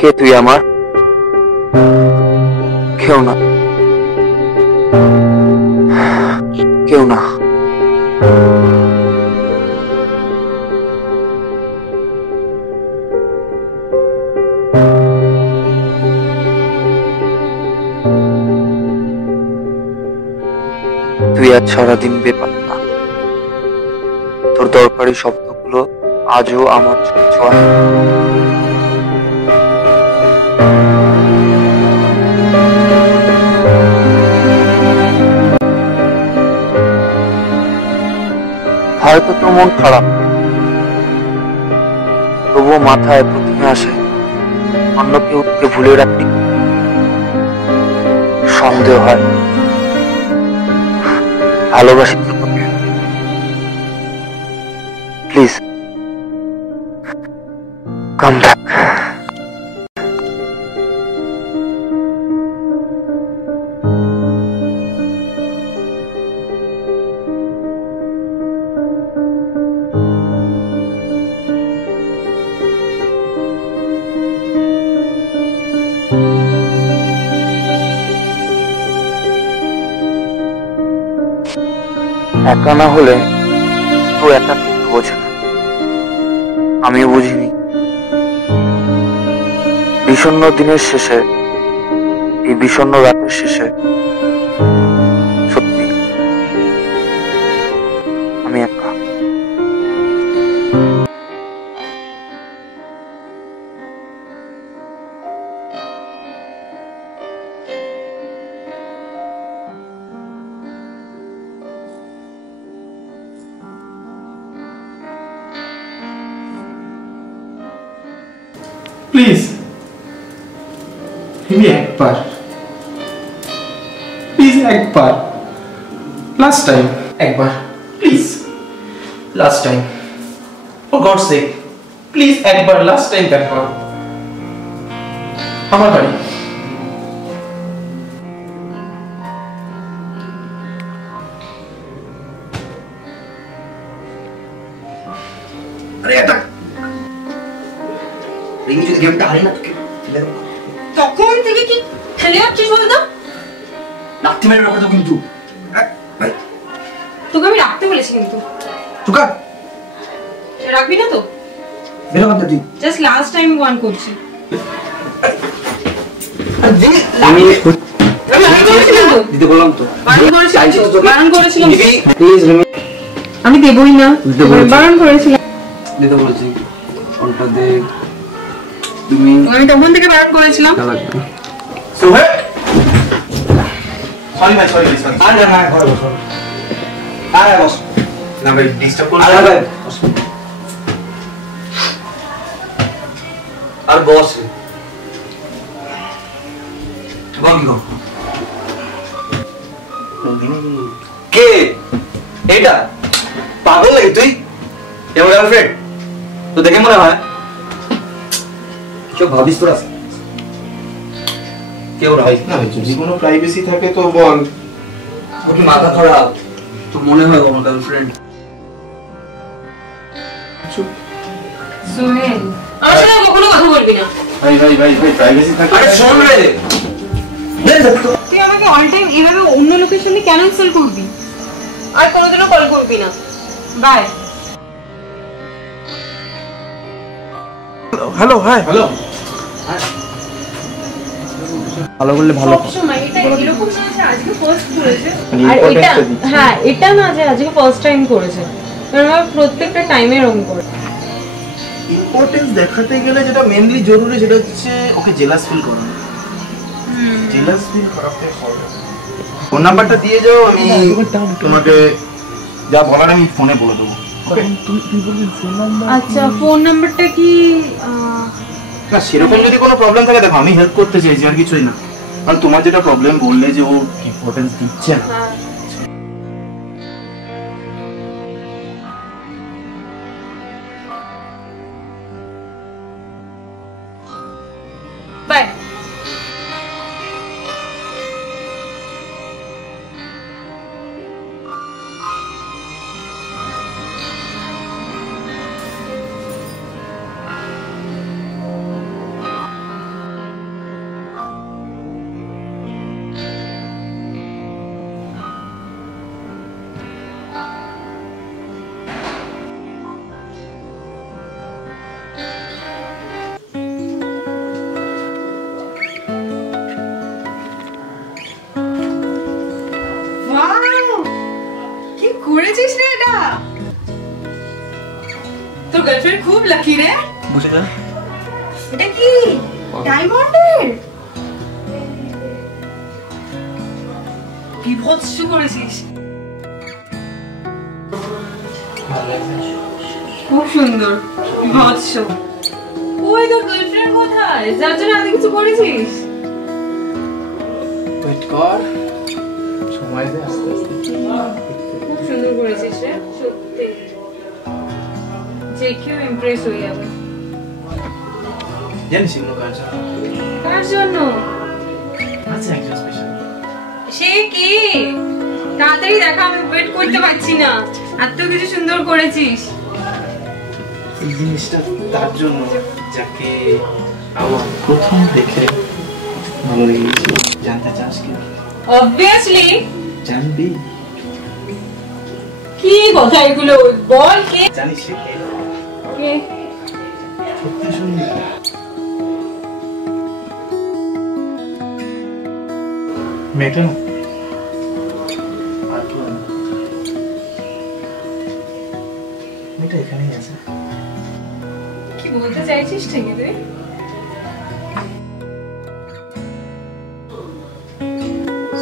কে তুই আমার? কেউ না, কেউ না। তুই আজ সারাদিন বেপাত্তা। তোর দরকারি শব্দগুলো আজও আমার চোখে ছোঁয়া। হয়তো তোর মন খারাপ, তবুও মাথায় প্রথমে আসে অন্য কেউ তোকে ভুলে রাখি। সন্দেহ হয়, ভালোবাসি তোকে। Please come back. একা না হলে তো একা কিন্তু বোঝে না, আমিও বুঝিনি। বিষণ্ণ দিনের শেষে, এই বিষণ্ণ রাতের শেষে সত্যি আমি একা। প্লিজ হিমি একবার, প্লিজ একবার, লাস্ট টাইম, একবার please, last time, for gods sec please একবার লাস্ট টাইম দেখা করো আমার বাড়ি। আরে এটা রিমি যদি গেমটা হারি না তোকে তখন থেকে কি খেলে যাচ্ছিস বলতো? রাখতে মেরে রাখো তো কিন্তু ভাই, তোকে আমি রাখতে বলেছি কিন্তু চুকার রাখবি না তো? বেরো করতে তুই জাস্ট লাস্ট টাইম ওয়ান করছি। আমি দিতে বললাম তো, বারণ করেছিলাম। প্লিজ রিমি, আমি দেবই না, বারণ করেছিলাম। দিতে বলেছি ওটা দে তুমি, আমি তখন থেকে বারণ করেছিলাম। সোহে সরি ভাই, সরি সরি। আরে না ঘরে বসো, আরে বস না ভাই ডিস্টার্ব করছ। আরে ভাই বস, আর বস বল কি গো কে এটা? পাগল নাকি তুই? এবার গার্লফ্রেন্ড তো দেখে মনে হয় কেউ ভাবিস তোরা কেউ ভাই না, যদি কোনো প্রাইভেসি থাকে তো বল। ওকে মাথা খারাপ তো মনে হয় আমার গার্লফ্রেন্ড। সোহেল, আমার সাথে কখনো কথা বলবি না। ভাই ভাই ভাই ভাই প্রাইভেসি থাকে। আরে শোন রে, তুই আমাকে অল টাইম এভাবে অন্য লোকের সামনে কেন ইনসাল্ট করবি? আর কোনোদিনও কল করবি না। বাই। Hello, hi hello. ভালো করলে ভালো। সবসময় এটা এরকম না যে আজকে ফার্স্ট করেছে, আর এটা হ্যাঁ এটা না যে আজকে ফার্স্ট টাইম করেছে, কারণ আমার প্রত্যেকটা টাইমে এরকম করে। ইম্পর্টেন্স দেখাতে গেলে যেটা মেইনলি জরুরি সেটা হচ্ছে ওকে জেলাস ফিল করানো। জেলাস ফিল করাতে হবে। ফোন নাম্বারটা দিয়ে যাও, আমি তোমাকে যা বলার আমি ফোনে বলে দেবো। ওকে তুই বলবি ফোন নাম্বার। আচ্ছা ফোন নাম্বারটা কি? না সেরকম যদি কোনো প্রবলেম থাকে দেখো আমি হেল্প করতে চাইছি, আর কিছুই না। কারণ তোমার যেটা প্রবলেম বললে যে ও ইম্পর্টেন্স দিচ্ছে না, বাই। তোর গার্লফ্রেন্ড খুব লাকি রে। বুঝে যা। এটা কি ডায়মন্ডের? বিভৎস করেছিস। খুব সুন্দর, বিভৎস। ওই তোর গার্লফ্রেন্ড কোথায় যার জন্য এত কিছু করেছিস? ওয়েট কর, সময় দে আস্তে আস্তে। খুব সুন্দর করেছিস রে, সত্যি। যে কেউ ইমপ্রেস হয়ে যাবে। জানিস এগুলো কার জন্য? কার জন্য? আছে একজন স্পেশাল। সে কি? তাড়াতাড়ি দেখা, আমি ওয়েট করতে পারছি না। এত কিছু সুন্দর করেছিস। এই জিনিসটা তার জন্য যাকে আমার প্রথম দেখে ভালো লেগেছিল। জানতে চাস কি? অবভিয়াসলি জানবি। কি কথা এগুলো? বল কে? জানিস সে কে? কে? সত্যি শুনবি? মেয়েটা না? আর কেউ না। মেয়েটা এখানেই আছে। কি বলতে চাইছিস ঠিক তুই?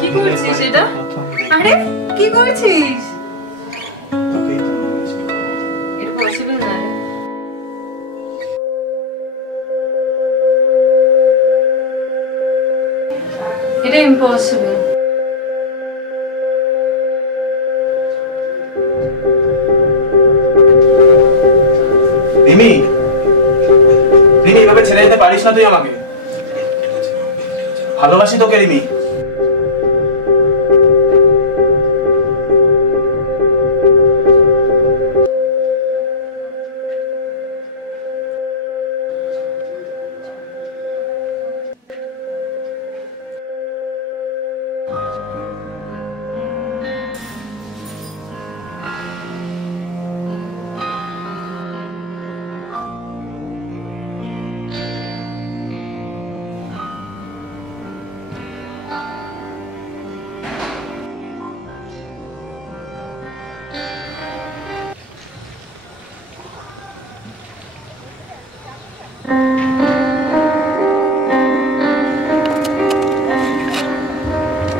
কি করছিস এটা? আরে কি করছিস? তোকেই তো বলেছি। এটা পসিবল না রে। এটা ইম্পসিবল। রিমি, রিমি, এভাবে ছেড়ে যেতে পারিস না তুই আমাকে। ভালোবাসি তোকে রিমি।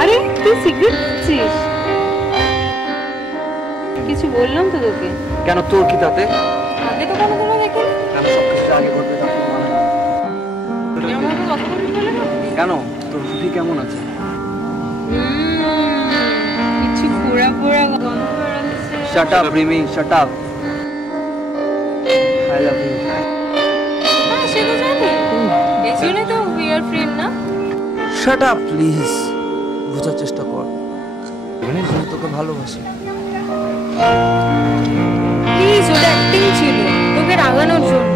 আরে তুই সিগারেট খাচ্ছিস? কিছু বললাম তো তোকে? কেন, তোর কি তাতে? আগে তো কোনো দেখিনি। কেন সবকিছু আগে ঘটবে তা তো মানে না। এরকম একটা কথা বলবি বলে না? কেন, তোর রুটি কেমন আছে? কিছু পোড়া পোড়া গন্ধ বেরোচ্ছে। Shut up Rimi, shut up. I love you. হ্যাঁ, সে তো জানি। এই জন্যই তো উই আর ফ্রেন্ড না? শাট আপ প্লিজ, বোঝার চেষ্টা কর। আমি তোকে ভালোবাসি। প্লিজ, ওটা অ্যাক্টিং ছিল, তোকে রাগানোর জন্য।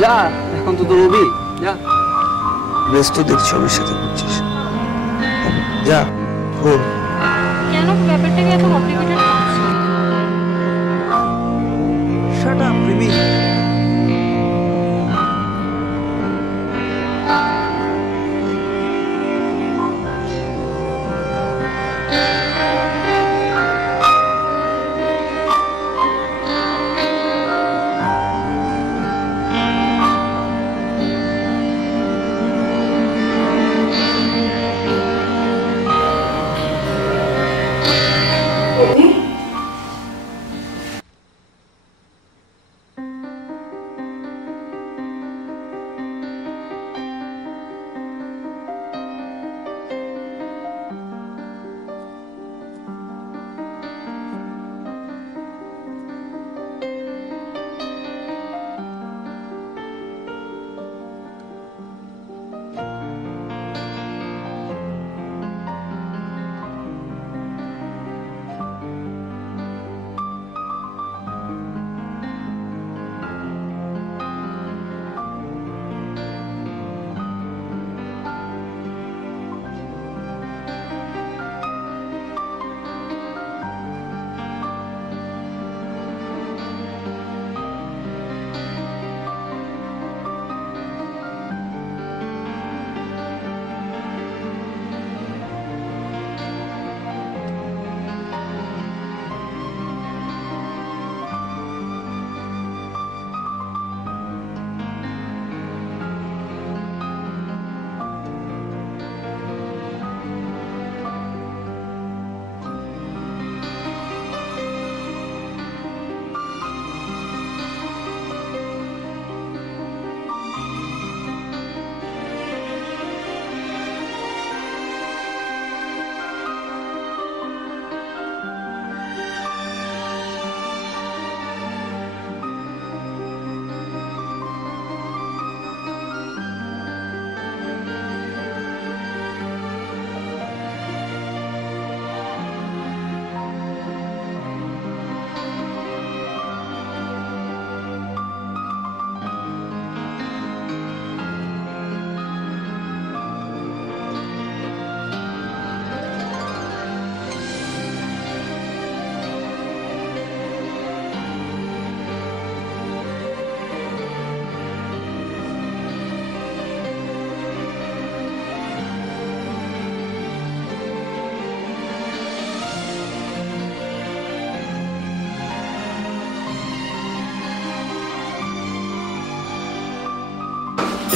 যা, এখন তো তোর রবি, যা। বেশ তো দেখছি ছবির সাথে করছিস। যা ঘুর। কেন ব্যাপারটাকে এত কমপ্লিকেটেড করছিস? শাট আপ রিমি।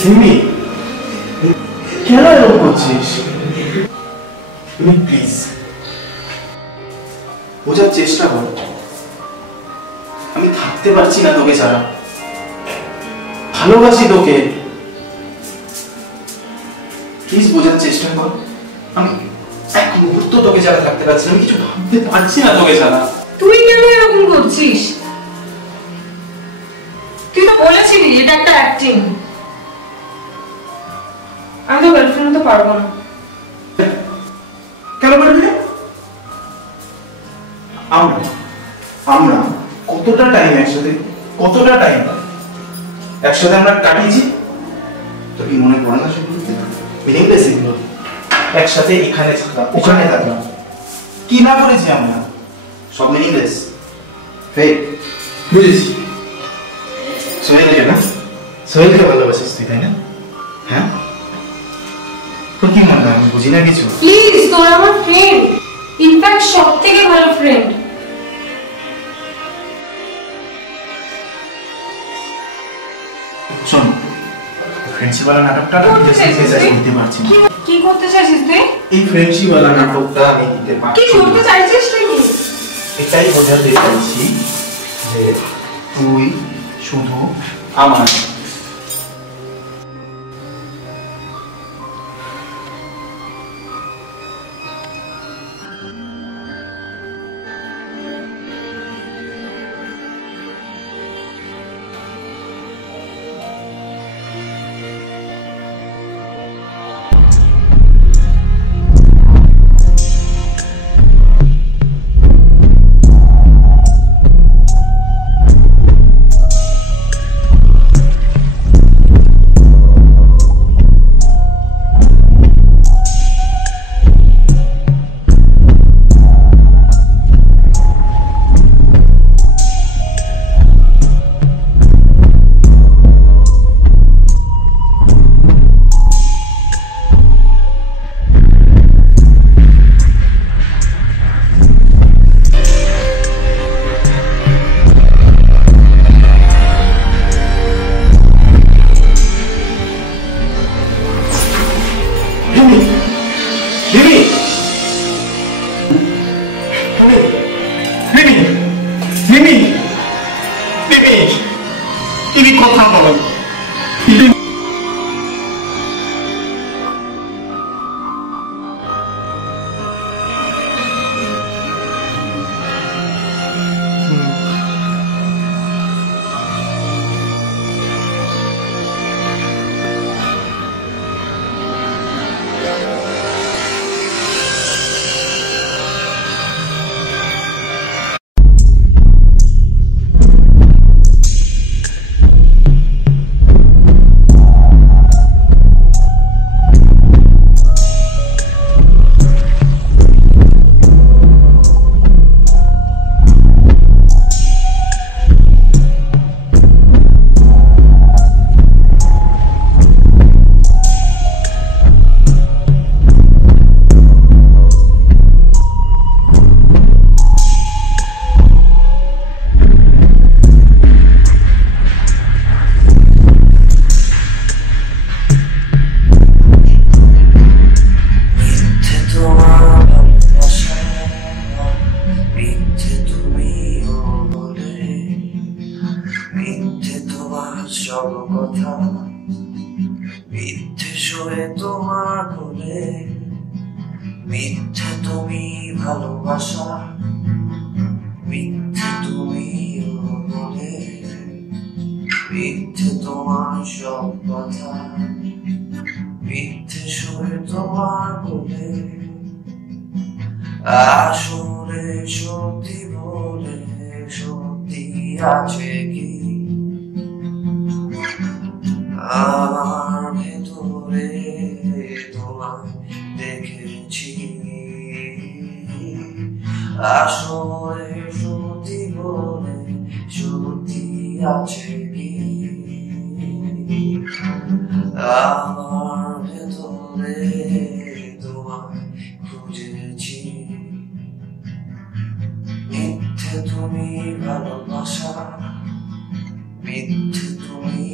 রিমি, কেন এরকম করছিস? প্লিজ বোঝার চেষ্টা কর, আমি থাকতে পারছি না তোকে ছাড়া, ভালোবাসি তোকে, প্লিজ বোঝার চেষ্টা কর। আমি এক মুহূর্ত তোকে ছাড়া থাকতে পারছি না, আমি কিছু ভাবতে পারছি না তোকে ছাড়া। তুই কেন এরকম করছিস? তুই তো বলেছিলি এটা একটা অ্যাক্টিং। আমি তো গার্লফ্রেন্ড হতে পারবো না। কেন পারবি না? আমরা কতটা টাইম একসাথে আমরা কাটিয়েছি, তোর কি মনে পড়ে না সেগুলো? মিনিংলেস এগুলো। একসাথে এখানে থাকলাম, ওখানে থাকলাম, কি না করেছি আমরা, সব মিনিংলেস, ফেক। বুঝেছি। সোহেলকে ভালোবাসিস তুই, তাই না? হ্যাঁ, তোর কি মনে হয় আমি বুঝি না কিছু? প্লিজ, তোর আমার ফ্রেন্ড, ইনফ্যাক্ট সবথেকে ভালো ফ্রেন্ড। শোন, ফ্রেন্ডশিপ ওয়ালা নাটকটা আমি দিতে পারছি না। কি করতে চাইছিস তুই? এই ফ্রেন্ডশিপ ওয়ালা নাটকটা আমি দিতে পারছি কি করতে চাইছিস তুই? এটাই বোঝাতে চাইছি যে তুই শুধু আমার। তুমি কথা বলো। সব কথা মিথ্যে শুয়ে তোমার বলে, মিথ্যে তুমি ভালোবাসা, মিথ্যে তুমি বলে, মিথ্যে তোমার সব কথা মিথ্যে শুয়ে তোমার বলে, আসলে সত্যি বলে সত্যি আছে কি আমার ভেতরে তোমায় দেখেছি, আসলে সত্যি বলে সত্যি আছে কি আমার ভেতরে তোমায় খুঁজেছি, মিথ্যে তুমি ভালোবাসা, মিথ্যে তুমি